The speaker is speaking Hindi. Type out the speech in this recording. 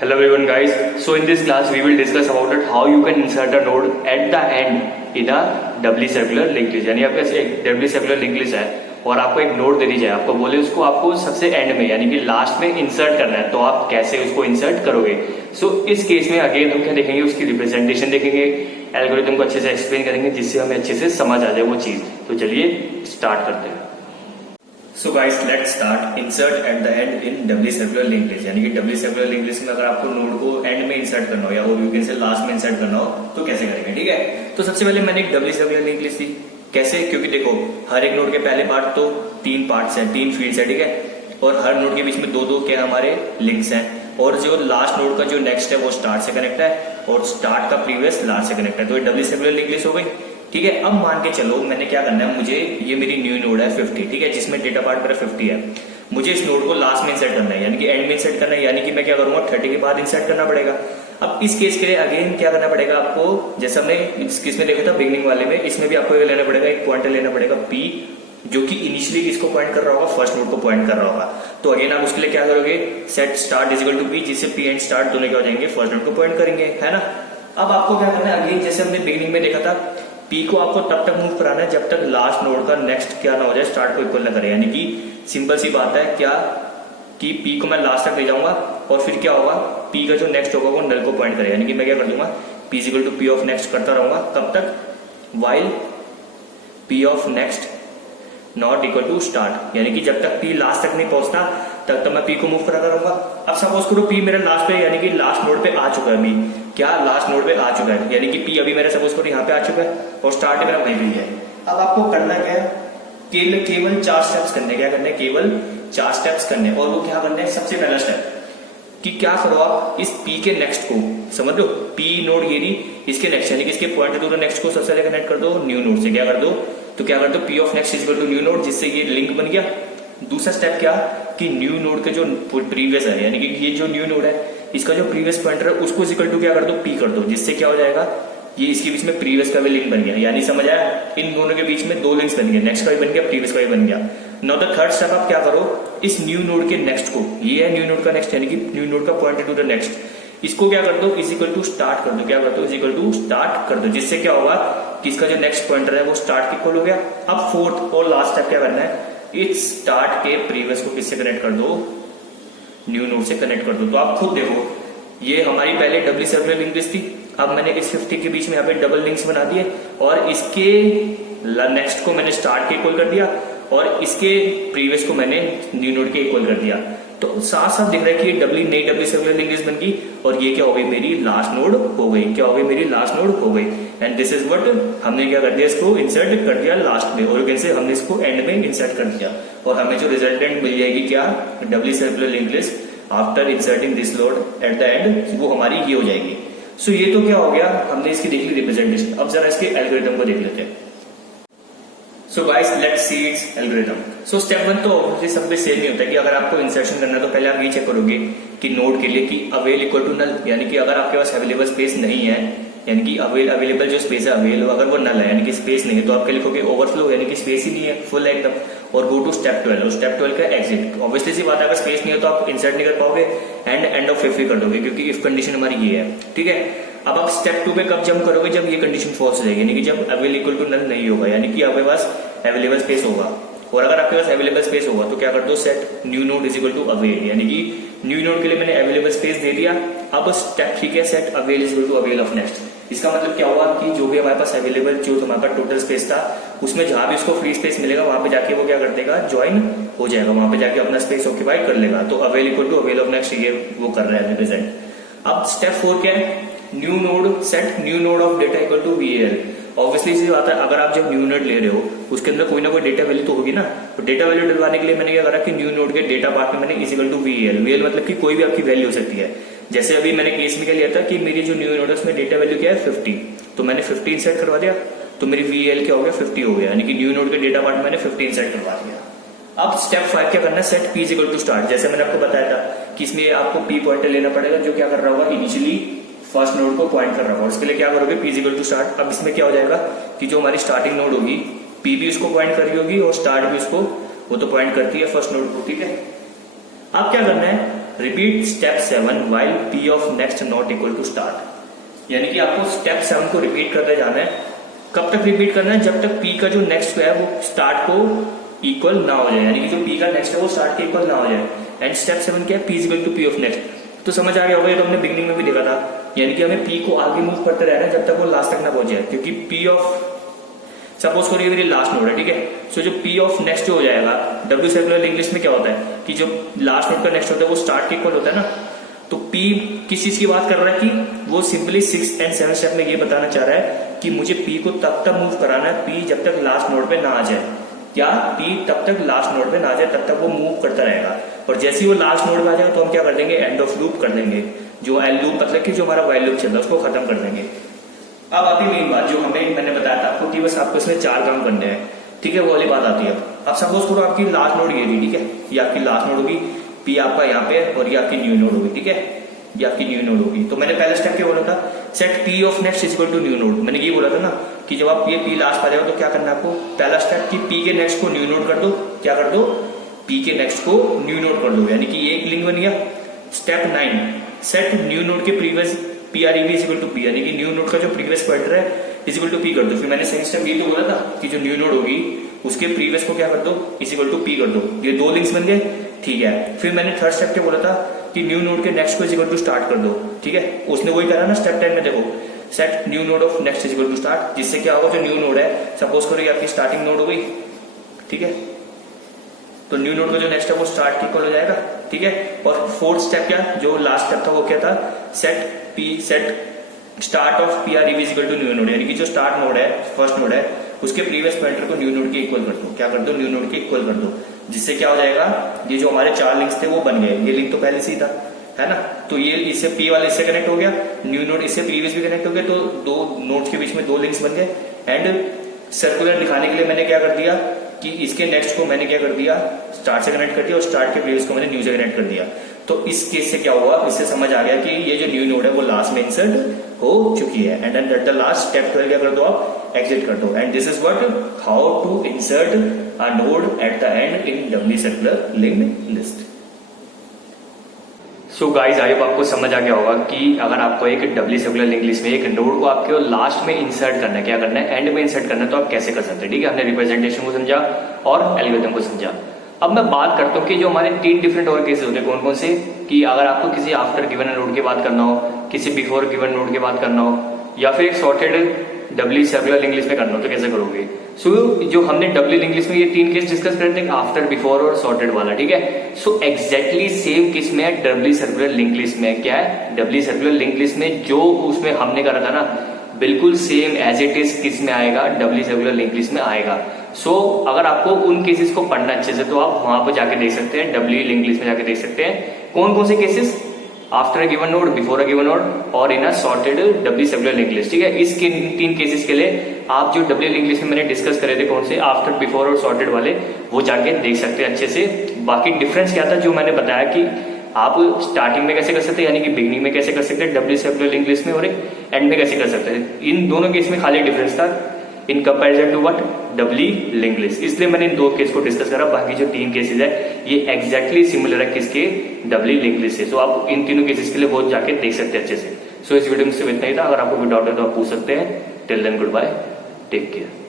Hello everyone guys. So in this class we will discuss about it how you can insert a node at the end in a doubly circular linked list. यानी आपके पास एक डबली सर्कुलर लिंक लिस्ट है और आपको एक नोड दे दी जाए, आपको बोले उसको आपको सबसे एंड में यानी कि लास्ट में इंसर्ट करना है, तो आप कैसे उसको इंसर्ट करोगे। सो इस केस में अगेन हम क्या देखेंगे, उसकी रिप्रेजेंटेशन देखेंगे, एल्गोरिथम को अच्छे से एक्सप्लेन करेंगे जिससे हमें अच्छे से समझ आ जाए वो चीज। तो चलिए स्टार्ट करते हैं। So guys let's start insert at the end in doubly circular link list. यानी कि डबली सर्कुलर लिंक लिस्ट में अगर आपको नोड को एंड में इंसर्ट करना हो या और यू कैन से लास्ट में इंसर्ट करना हो तो कैसे करेंगे, ठीक है। तो सबसे पहले मैंने एक डबली सर्कुलर लिंक लिस्ट दी। कैसे? क्योंकि देखो हर एक नोड के पहले पार्ट तो 3 पार्ट्स हैं, 3 फील्ड्स है, ठीक है, और हर नोड के बीच में 2-2 क्या हमारे लिंक्स हैं, और जो लास्ट नोड का जो नेक्स्ट है वो स्टार्ट से कनेक्ट है और स्टार्ट का प्रीवियस लास्ट से कनेक्ट है। तो ये डबली सर्कुलर लिंक लिस्ट हो गई, ठीक है। अब मान के चलो मैंने क्या करना है, मुझे ये मेरी न्यू नोड है 50, ठीक है, जिसमें डेटा पार्ट मेरा 50 है। मुझे इस नोड को लास्ट में इंसर्ट करना है यानी कि एंड में इंसर्ट करना है, यानी कि मैं क्या करूंगा 30 के बाद इंसर्ट करना पड़ेगा। अब इस केस के लिए अगेन क्या करना पड़ेगा आपको, जैसे हमने इस केस में देखा था बिगनिंग वाले में, इसमें भी आपको ये लेना पड़ेगा, एक पॉइंटर लेना पड़ेगा P जो कि इनिशियली किसको पॉइंट कर रहा होगा, फर्स्ट नोड को पॉइंट कर रहा होगा। तो अगेन आप उसके लिए क्या करोगे, set start is equal to P, जिससे P एंड स्टार्ट दोनों क्या हो जाएंगे, फर्स्ट नोड को पॉइंट करेंगे, है ना। अब आपको क्या करना है, अगेन जैसे हमने बिगनिंग में देखा था, P को आपको तब तक मूव कराना है जब तक लास्ट नोड का नेक्स्ट क्या ना हो जाए, स्टार्ट को इक्वल ना करे। यानी कि सिंपल सी बात है क्या कि P को मैं लास्ट तक ले जाऊंगा और फिर क्या होगा, P का जो नेक्स्ट होगा वो नल को पॉइंट करे। यानी कि मैं क्या कर दूंगा, P is equal to P of next करता रहूंगा, कब तक, while P of next not equal to start. यानी कि जब तक P लास्ट तक नहीं पहुंचता तब तक मैं P को मूव कराता रहूंगा। अब सपोज करो P मेरा लास्ट पे यानी कि लास्ट नोड पे आ चुका है, अभी क्या लास्ट नोड पे आ चुका है, यानी कि P अभी मेरा सपोज करो यहाँ पे आ चुका है और स्टार्ट मेरा वहीं भी है। अब आपको करना क्या है, केवल 4 स्टेप्स करने, क्या करने, केवल 4 स्टेप्स करने। और वो क्या करने हैं, सबसे पहला स्टेप कि क्या करो आप इस P के नेक्स्ट को, समझ लो P नोड ये नहीं, इसके नेक्स्ट यानी कि इसके पॉइंटर टू द नेक्स्ट को सबसे पहले कनेक्ट कर दो न्यू नोड से। क्या कर दो, तो क्या कर दो P of next is equal to new node, जिससे ये लिंक बन गया। दूसरा स्टेप क्या कि न्यू नोड के जो प्रीवियस है यानी कि ये जो न्यू नोड है इसका जो प्रीवियस पॉइंटर है उसको इज इक्वल टू क्या कर दो, P कर दो, जिससे क्या हो जाएगा, ये इसके बीच में प्रीवियस का भी लिंक बन गया। यानी समझ आया, इन दोनों के बीच में 2 लिंक्स बन गए, नेक्स्ट का भी बन गया, प्रीवियस का भी बन गया। नाउ द थर्ड स्टेप आप क्या करो, इस न्यू नोड के नेक्स्ट को, ये है न्यू नोड का नेक्स्ट यानी कि न्यू नोड का पॉइंटर टू द नेक्स्ट, इसको क्या कर दो, इज इक्वल टू स्टार्ट कर दो। क्या कर दो, इज इक्वल टू स्टार्ट कर दो, जिससे क्या होगा कि इसका जो नेक्स्ट पॉइंटर है वो स्टार्ट के इक्वल हो गया। अब फोर्थ और लास्ट स्टेप क्या करना है, इस स्टार्ट के प्रीवियस को किससे कनेक्ट कर दो, न्यू नोड से कनेक्ट कर दो। तो आप खुद देखो ये हमारी पहले डबली सर्कुलर लिंक लिस्ट थी, अब मैंने इस 50 के बीच में यहाँ पे डबल लिंक्स बना दिए और इसके नेक्स्ट को मैंने स्टार्ट के इक्वल कर दिया और इसके प्रीवियस को मैंने न्यू नोड के इक्वल कर दिया। तो साथ साथ दिख रहा है कि ये नई डबली सर्कुलर लिंक लिस्ट बन गई और ये क्या हो गई, मेरी लास्ट नोड हो गई। क्या हो गई, मेरी लास्ट नोड हो गई। एंड दिस इज व्हाट, हमने क्या कर दिया, इसको इंसर्ट कर दिया लास्ट में, और कैसे हमने इसको एंड में इंसर्ट कर दिया और हमें जो रिजल्टेंट मिल जाएगी क्या, doubly circular link list after inserting this node at the end, वो हमारी ये हो जाएगी। सो ये तो क्या हो गया, हमने इसकी देख ली रिप्रेजेंटेशन। अब जरा इसके एल्गोरिथम को देख लेते हैं। So guys let's see it's algorithm. So step 1 तो ऑब्वियसली सब में सेम ही होता है कि अगर आपको इंसर्शन करना है तो पहले आप ये चेक करोगे कि नोड के लिए कि अवेल इक्वल टू नल, यानी कि अगर आपके पास अवेलेबल स्पेस नहीं है, यानी कि अवेलेबल जो स्पेस है अवेल अगर वो नल है यानी कि स्पेस नहीं है, तो आप क्या लिखोगे, ओवरफ्लो, यानी कि स्पेस ही नहीं है, फुल है एकदम, और गो टू स्टेप 12 और स्टेप 12 का एग्जिट। ऑब्वियसली सी बात है अगर स्पेस नहीं है तो आप इंसर्ट नहीं कर पाओगे एंड ऑफ इफ कर दोगे, क्योंकि इफ कंडीशन हमारी ये है, ठीक है। अब आप स्टेप 2 पे कब जंप करोगे, जब ये कंडीशन फॉल्स हो जाएगी, यानी कि जब अवेल इक्वल टू नल नहीं होगा, यानी कि आपके पास अवेलेबल स्पेस होगा। और अगर आपके पास अवेलेबल स्पेस होगा तो क्या कर दो, set new node is equal to avail, यानी कि न्यू नोड के लिए मैंने अवेलेबल स्पेस दे दिया। अब स्टेप 3 के set avail is equal to avail of next. इसका मतलब क्या हुआ कि जो भी हमारे पास अवेलेबल जो हमारे पास टोटल स्पेस था उसमें जहां भी उसको फ्री स्पेस मिलेगा वहां पे जाके वो क्या कर देगा, ज्वाइन हो जाएगा, वहां पे जाके अपना स्पेस ऑक्यूपाई कर लेगा। तो avail equal to avail of next ये वो कर रहा है रिप्रेजेंट। अब स्टेप 4 क्या है, new node set new node of data equal to VAL। Obviously इसी बात है, अगर आप जब न्यू नोड ले रहे हो उसके अंदर कोई ना कोई डेटा वैल्यू तो होगी ना, तो डेटा वैल्यू डलवाने के लिए मैंने क्या करा कि न्यू नोड के डेटा पार्ट में मैंने इज इक्वल टू VAL मतलब कि कोई भी आपकी वैल्यू हो सकती है। जैसे अभी मैंने केस में क्या लिया था कि मेरी जो न्यू नोड है उसमें डेटा वैल्यू क्या है 50, तो मैंने 50 सेट करवा दिया, तो मेरी VAL क्या हो गया 50 हो गया, यानी कि न्यू नोड के डेटा पार्ट मैंने 15 सेट करवा दिया। अब स्टेप 5 क्या करना है, set P is equal to start. जैसे मैंने आपको बताया था कि इसमें आपको P पॉइंटर लेना पड़ेगा जो क्या कर रहा होगा, इनिशियली फर्स्ट नोड को पॉइंट कर रहा होगा। उसके लिए क्या करोगे, P is equal to start. अब इसमें क्या हो जाएगा कि जो हमारी स्टार्टिंग नोड होगी P भी उसको पॉइंट कर रही होगी और स्टार्ट भी उसको, वो तो पॉइंट करती है फर्स्ट नोड को, ठीक है। अब क्या करना है, repeat step 7 while P of next not equal to start. यानी कि आपको स्टेप 7 को रिपीट करते जाना है। कब तक रिपीट करना है? जब तक पी का जो नेक्स्ट है वो स्टार्ट को इक्वल ना हो जाए, यानी कि जो पी का नेक्स्ट है वो स्टार्ट के इक्वल ना हो जाए। एंड स्टेप 7 क्या है? P equal to P of next. तो समझ आ गया होगा, ये तो हमने बिगनिंग में भी देखा था। यानी कि हमें पी को आगे मूव करते रहना है जब तक वो लास्ट तक ना पहुंच जाए, क्योंकि पी ऑफ सपोज करिए मेरी लास्ट नोड है, ठीक है। सो जो पी ऑफ नेक्स्ट जो हो जाएगा, डब्ल्यू सर्कुलर इंग्लिश में क्या होता है कि जो लास्ट नोड का नेक्स्ट होता है वो स्टार्ट के इक्वल होता है ना। तो पी किस चीज की बात कर रहा है कि वो सिंपली 6 एंड 7 स्टेप में ये बताना चाह रहा है कि मुझे पी को तब तक मूव कराना है, पी जब तक लास्ट नोड पे ना आ जाए, या पी तब तक लास्ट नोड पे ना आ जाए, तब तक वो मूव करता रहेगा। और जैसे ही वो लास्ट नोड में आ जाएगा तो हम क्या कर देंगे? एंड ऑफ लूप कर देंगे। जो एल लूप मतलब कि जो हमारा वाइल लूप चल रहा है उसको खत्म कर देंगे। अब आती मेन बात जो मैंने बताया था आपको कि बस आपको इसमें 4 काम करने हैं, ठीक है। वो वाली बात आती है। अब सपोज करो आपकी लास्ट नोड ये थी, ठीक है। ये आपकी लास्ट नोड होगी, पी आपका यहाँ पे, और ये आपकी न्यू नोड होगी, ठीक है। ये आपकी न्यू नोड होगी। तो मैंने पहला स्टेप क्या बोला था? Set P of next is equal to new node. मैंने ये बोला था ना कि जब आप ये पी लास्ट पा जाओ तो क्या करना है आपको? पहला स्टेप कि पी के नेक्स्ट को न्यू नोड कर दो। क्या कर दो? पी के नेक्स्ट को न्यू नोड कर दो, यानी कि ये एक लिंक बन गया। स्टेप 9 सेट न्यू नोड के previous P R is equal to P, यानी कि न्यू नोड का जो प्रीवियस पॉइंटर है इज इक्वल टू पी कर दो। फिर मैंने सेकंड स्टेप ये तो बोला था कि जो न्यू नोड होगी उसके प्रीवियस को क्या कर दो? इज इक्वल टू पी कर दो। ये 2 लिंक्स बन गए, ठीक है। फिर मैंने थर्ड स्टेप क्या बोला था कि न्यू नोड के नेक्स्ट को इज इक्वल टू स्टार्ट कर दो, ठीक है। उसने वही करा ना स्टेप 10 में। देखो set new node of next is equal to start, जिससे क्या होगा? जो न्यू नोड है, सपोज करो ये आपकी स्टार्टिंग नोड हो गई, ठीक है। तो न्यू नोड का जो नेक्स्ट है वो स्टार्ट के इक्वल हो जाएगा, ठीक है। और फोर्थ स्टेप क्या? जो लास्ट स्टेप था वो क्या था? Set start of P R is equal to new node, यानी कि जो स्टार्ट नोड है, फर्स्ट नोड है, उसके प्रीवियस पॉइंटर को न्यू नोड के इक्वल कर दो। क्या कर दो? न्यू नोड के इक्वल कर दो, जिससे क्या हो जाएगा? ये जो हमारे 4 लिंक्स थे वो बन गए। ये लिंक तो पहले से ही था, है ना। तो ये इससे पी वाले इससे कनेक्ट हो गया, न्यू नोड इससे प्रीवियस भी कनेक्ट हो गया, तो 2 नोड्स के बीच में 2 लिंक्स बन गए। एंड सर्कुलर दिखाने के लिए मैंने क्या कर दिया कि इसके नेक्स्ट को मैंने क्या कर दिया? स्टार्ट से कनेक्ट कर दिया, और स्टार्ट के प्रीवियस को मैंने न्यू से कनेक्ट कर दिया। तो इस केस से क्या हुआ? इससे समझ आ गया कि ये जो न्यू नोड है वो लास्ट में इंसर्ट हो चुकी है। And at the last step 12 क्या कर दो? आप एग्जिट कर दो। And this is what how to insert a node at the end in W circular linked list. So guys I hope आपको समझ आ गया होगा कि अगर आपको एक डब्ल्यू सर्कुलर लिंक लिस्ट में एक नोड को आपके लास्ट में इंसर्ट करना है, क्या करना है? एंड में इंसर्ट करना है, तो आप कैसे कर सकते हैं, ठीक है। हमने रिप्रेजेंटेशन को समझा और एल्गोरिथम को समझा। अब मैं बात करता हूँ कि जो हमारे 3 डिफरेंट और केसेस होते हैं, कौन कौन से? कि अगर आपको किसी आफ्टर गिवन नोड की बात करना हो, किसी बिफोर गिवन नोड की बात करना हो, या फिर एक sorted W circular link list में करना हो, तो कैसे करोगे? सो जो हमने डब्ल्यू लिंक लिस्ट में ये 3 केस डिस्कस करते हैं, आफ्टर, बिफोर और सॉर्टेड वाला, ठीक है। सो एग्जैक्टली सेम किस में है? डब्ल्यू सर्कुलर लिंक लिस्ट में। क्या है? डब्ल्यू सर्कुलर लिंक लिस्ट में जो उसमें हमने करा था ना, बिल्कुल सेम एज इट इज किस में आएगा? डब्ल्यू सर्कुलर लिंक लिस्ट में आएगा। सो अगर आपको उन केसेस को पढ़ना अच्छे से, तो आप वहां पर जाके देख सकते हैं, डब्ल्यू लिंक लिस्ट में जाके देख सकते हैं कौन कौन से cases? After a given node, before a given node और in a sorted W circular link list, ठीक है। इस 3 केसेस के लिए आप जो डब्ल्यू लिंक लिस्ट में मैंने डिस्कस करे थे, कौन से आफ्टर, बिफोर और सॉर्टेड वाले, वो जाके देख सकते हैं अच्छे से। बाकी डिफरेंस क्या था जो मैंने बताया कि आप स्टार्टिंग में कैसे कर सकते हैं, यानी कि बिगनिंग में कैसे कर सकते हैं डब्ल्यू सर्कुलर लिंक लिस्ट में, और एंड में कैसे कर सकते हैं। इन दोनों केस में खाली डिफरेंस था in comparison to what? W link list. इसलिए मैंने इन 2 केस को डिस्कस करा। बाकी जो 3 केसेस है ये एग्जैक्टली सिमिलर है किसके? डब्ल्यू लिंक लिस्ट से। सो आप इन तीनों केसेस के लिए बहुत जाके देख सकते हैं अच्छे से। सो इस वीडियो में सिर्फ इतना ही था। अगर आपको कोई डाउट है तो आप पूछ सकते हैं। Till then goodbye, take care.